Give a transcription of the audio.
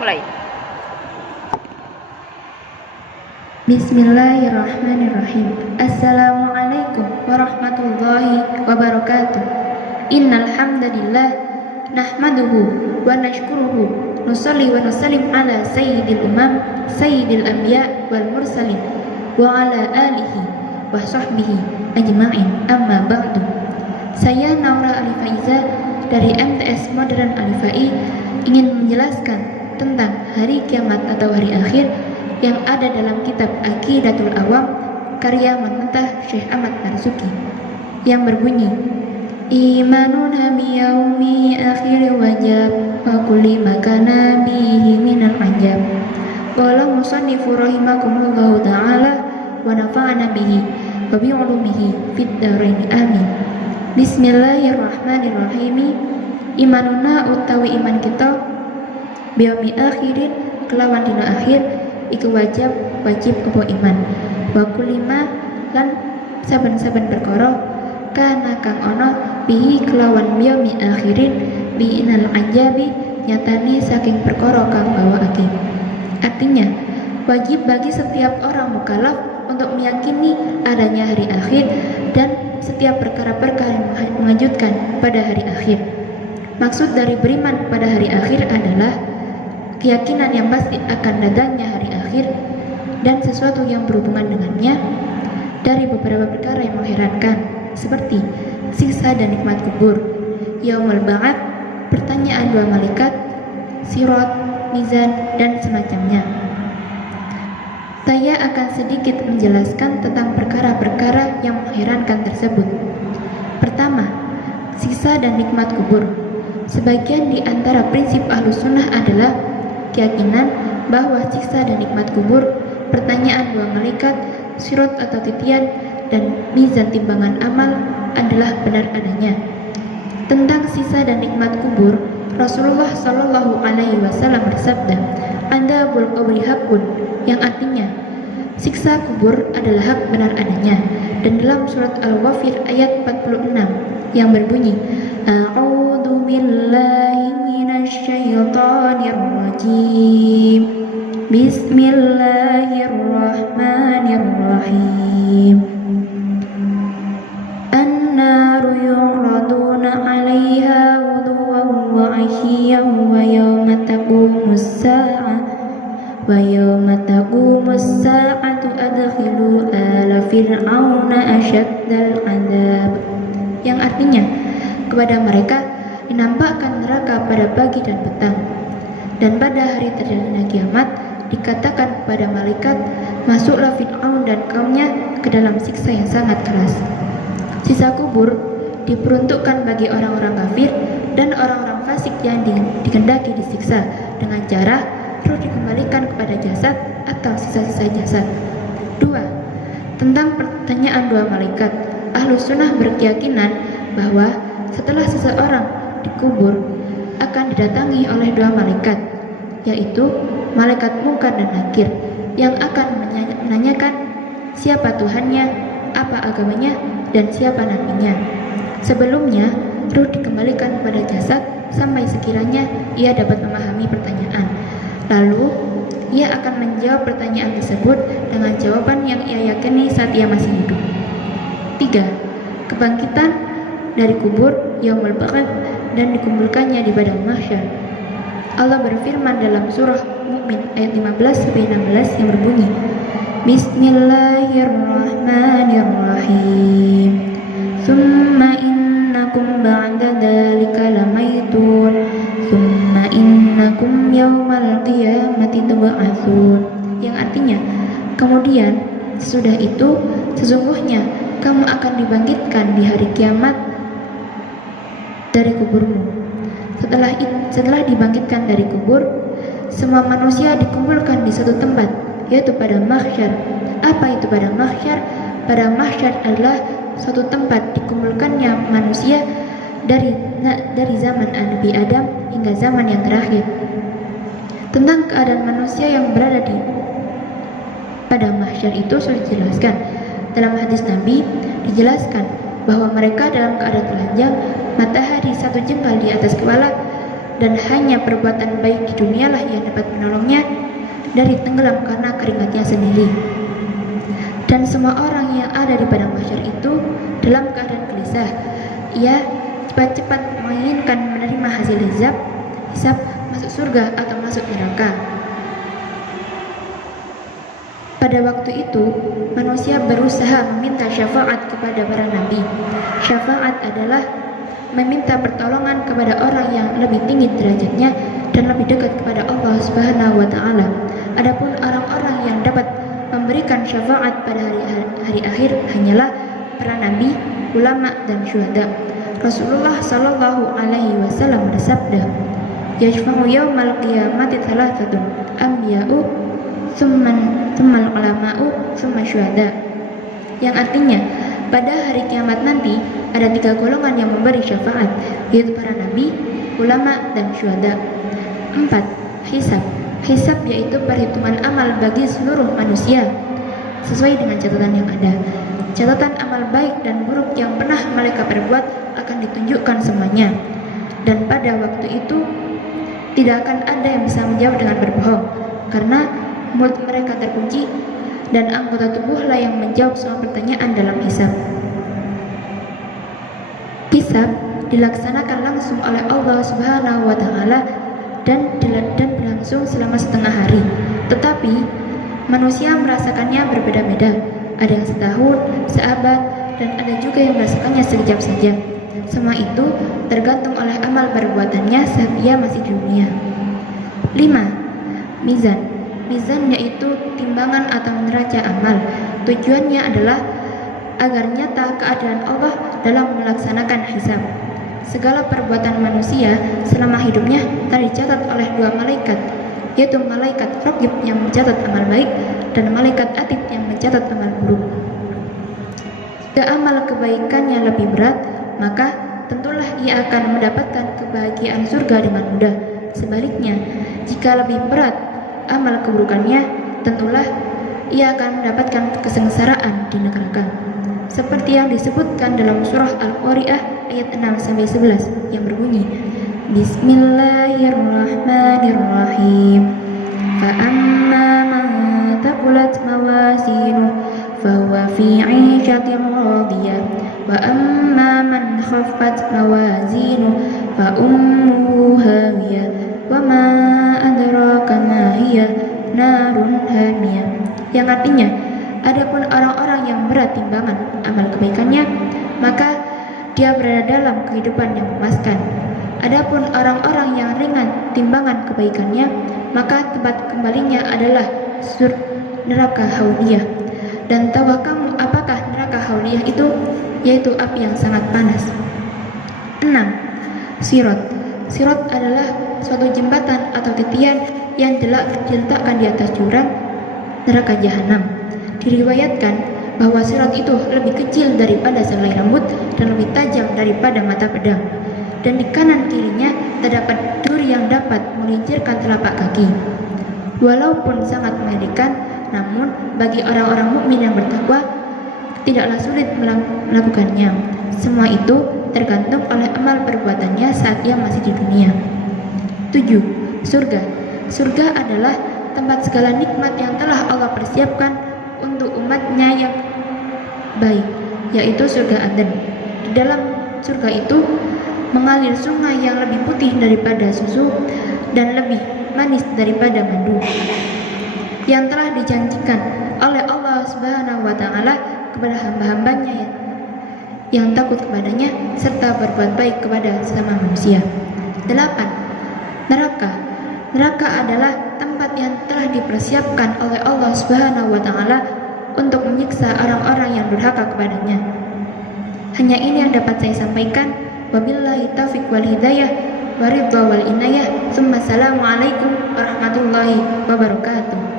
Mulai. Bismillahirrahmanirrahim. Assalamualaikum warahmatullahi wabarakatuh. Innal hamdalillah nahmaduhu wa nashkuruhu nusalli wa nusallim ala sayyidil umam sayyidil anbiya wal mursalin wa ala alihi wa sahbihi ajma'in, amma ba'du. Saya Naura Alifaiza dari MTS Modern Alifai ingin menjelaskan tentang hari kiamat atau hari akhir yang ada dalam kitab Aqidatul Awam karya Mentah Syekh Ahmad Marzuki yang berbunyi, Imanuna biyaumi akhir wajab wa kulli makana bihi minal ajab. Qala musannifu rahimakumullahu ta'ala wa nafa'ana bihi wa bi'ulumihi fid dharain amin. Bismillahirrahmanirrahim. Imanuna utawi iman kita biyaumi akhirin kelawan dina akhir iku wajib apa iman wa kulima lan saben-saben perkara kana kang ana bihi kelawan biyaumi akhirin bi inal ajabi nyatani saking perkara kang gawakake. Artinya wajib bagi setiap orang mukallaf untuk meyakini adanya hari akhir dan setiap perkara-perkara yang mengejutkan pada hari akhir. Maksud dari beriman pada hari akhir adalah keyakinan yang pasti akan datangnya hari akhir dan sesuatu yang berhubungan dengannya dari beberapa perkara yang mengherankan seperti siksa dan nikmat kubur, yaumul ba'ats, pertanyaan dua malaikat, sirat, mizan, dan semacamnya. Saya akan sedikit menjelaskan tentang perkara-perkara yang mengherankan tersebut. Pertama, siksa dan nikmat kubur. Sebagian di antara prinsip Ahlus Sunnah adalah keyakinan bahwa siksa dan nikmat kubur, pertanyaan dua malaikat, sirat atau titian, dan mizan timbangan amal adalah benar adanya. Tentang siksa dan nikmat kubur, Rasulullah Shallallahu Alaihi Wasallam bersabda, "Adzabul qabri haqqun," yang artinya siksa kubur adalah hak benar adanya. Dan dalam surat Al-Ghafir ayat 46 yang berbunyi, A'udzu billahi minasy syaithanir rajim. Bismillahirrahmanirrahim. An-naru yu'raduna 'alaiha ghuduwan wa 'ashiyyan wa yawma taqumus sa'atu adkhilu ala fir'auna asyaddal 'adzab. Yang artinya kepada mereka dinampakkan neraka pada pagi dan petang, dan pada hari terjadinya kiamat dikatakan kepada malaikat, masuklah Fir'aun dan kaumnya ke dalam siksa yang sangat keras. Sisa kubur diperuntukkan bagi orang-orang kafir dan orang-orang fasik yang dikehendaki disiksa dengan cara roh dikembalikan kepada jasad atau sisa-sisa jasad. 2. Tentang pertanyaan dua malaikat, Ahlus Sunnah berkeyakinan bahwa setelah seseorang dikubur akan didatangi oleh dua malaikat, yaitu malaikat Munkar dan Nakir, yang akan menanyakan siapa Tuhannya, apa agamanya, dan siapa nabinya. Sebelumnya, ruh dikembalikan pada jasad sampai sekiranya ia dapat memahami pertanyaan. Lalu, ia akan menjawab pertanyaan tersebut dengan jawaban yang ia yakini saat ia masih hidup. 3. Kebangkitan dari kubur, yaumul ba'ats, dan dikumpulkannya di padang mahsyar. Allah berfirman dalam surah Mukmin ayat 15-16 yang berbunyi, Bismillahirrahmanirrahim. Summa innakum ba'da dzalika lamaytun. Summa innakum yaumal qiyamati tub'atsun. Yang artinya, kemudian sesudah itu sesungguhnya kamu akan dibangkitkan di hari kiamat dari kuburmu. Setelah dibangkitkan dari kubur, semua manusia dikumpulkan di satu tempat, yaitu padang mahsyar. Apa itu padang mahsyar? Padang mahsyar adalah suatu tempat dikumpulkannya manusia dari zaman Nabi Adam hingga zaman yang terakhir. Tentang keadaan manusia yang berada di padang mahsyar itu sudah dijelaskan. Dalam hadis Nabi dijelaskan bahwa mereka dalam keadaan telanjang, matahari satu jengkal di atas kepala, dan hanya perbuatan baik di dunialah yang dapat menolongnya dari tenggelam karena keringatnya sendiri. Dan semua orang yang ada di padang mahsyar itu dalam keadaan gelisah. Ia cepat-cepat menginginkan menerima hasil hisab, masuk surga atau masuk neraka. Pada waktu itu, manusia berusaha meminta syafaat kepada para nabi. Syafaat adalah meminta pertolongan kepada orang yang lebih tinggi derajatnya dan lebih dekat kepada Allah Subhanahu wa taala. Adapun orang-orang yang dapat memberikan syafaat pada hari akhir hanyalah para nabi, ulama dan syuhada. Rasulullah sallallahu alaihi wasallam bersabda, "Yashfa'u yaumal qiyamati thalathatun, anbiya'u, tsummal ulama'u, tsumma syuhada." Yang artinya, pada hari kiamat nanti ada 3 golongan yang memberi syafaat, yaitu para nabi, ulama dan syuhada. 4. Hisab. Hisab yaitu perhitungan amal bagi seluruh manusia sesuai dengan catatan yang ada. Catatan amal baik dan buruk yang pernah mereka perbuat akan ditunjukkan semuanya. Dan pada waktu itu tidak akan ada yang bisa menjawab dengan berbohong, karena mulut mereka terkunci dan anggota tubuhlah yang menjawab semua pertanyaan dalam hisab. Hisab dilaksanakan langsung oleh Allah Subhanahu wa taala dan berlangsung selama setengah hari. Tetapi manusia merasakannya berbeda-beda. Ada yang setahun, seabad, dan ada juga yang merasakannya sekejap saja. Semua itu tergantung oleh amal perbuatannya saat ia masih di dunia. 5. Mizan. Mizan yaitu timbangan atau neraca amal. Tujuannya adalah agar nyata keadilan Allah dalam melaksanakan hisab. Segala perbuatan manusia selama hidupnya telah dicatat oleh 2 malaikat, yaitu malaikat Raqib yang mencatat amal baik dan malaikat Atid yang mencatat amal buruk. Jika amal kebaikannya lebih berat, maka tentulah ia akan mendapatkan kebahagiaan surga dengan mudah. Sebaliknya, jika lebih berat amal keburukannya, tentulah ia akan mendapatkan kesengsaraan di neraka. Seperti yang disebutkan dalam surah Al-Qari'ah ayat 6-11 yang berbunyi, Bismillahirrahmanirrahim. Fa'amma man thaqulat mawazinuh fahuwa fi 'ishatin radiyah wa amma man khaffat mawazinuh fa ummuhu hawiyah wa ma adraka ma hiya narun hamiyah. Yang artinya, adapun orang-orang yang berat timbangan amal kebaikannya, maka dia berada dalam kehidupan yang memuaskan. Adapun orang-orang yang ringan timbangan kebaikannya, maka tempat kembalinya adalah neraka Hauliyah. Dan tahukah kamu apakah neraka Hauliyah itu? Yaitu api yang sangat panas. 6. Sirat. Sirat adalah suatu jembatan atau titian yang diletakkan di atas jurang neraka jahanam. Diriwayatkan bahwa sirat itu lebih kecil daripada sehelai rambut dan lebih tajam daripada mata pedang. Dan di kanan kirinya terdapat duri yang dapat melincirkan telapak kaki. Walaupun sangat mengerikan, namun bagi orang-orang mukmin yang bertakwa tidaklah sulit melakukannya. Semua itu tergantung oleh amal perbuatannya saat ia masih di dunia. 7. Surga. Surga adalah tempat segala nikmat yang telah Allah persiapkan untuk umatnya yang baik, yaitu surga Aden. Di dalam surga itu mengalir sungai yang lebih putih daripada susu dan lebih manis daripada madu, yang telah dijanjikan oleh Allah Subhanahu wa taala kepada hamba-hambanya yang takut kepadanya serta berbuat baik kepada sesama manusia. 8. Neraka. Neraka adalah tempat yang telah dipersiapkan oleh Allah Subhanahu wa taala untuk menyiksa orang-orang yang durhaka kepadanya. Hanya ini yang dapat saya sampaikan. Wabillahi taufiq wal hidayah wa ridha wal inayah. Assalamualaikum warahmatullahi wabarakatuh.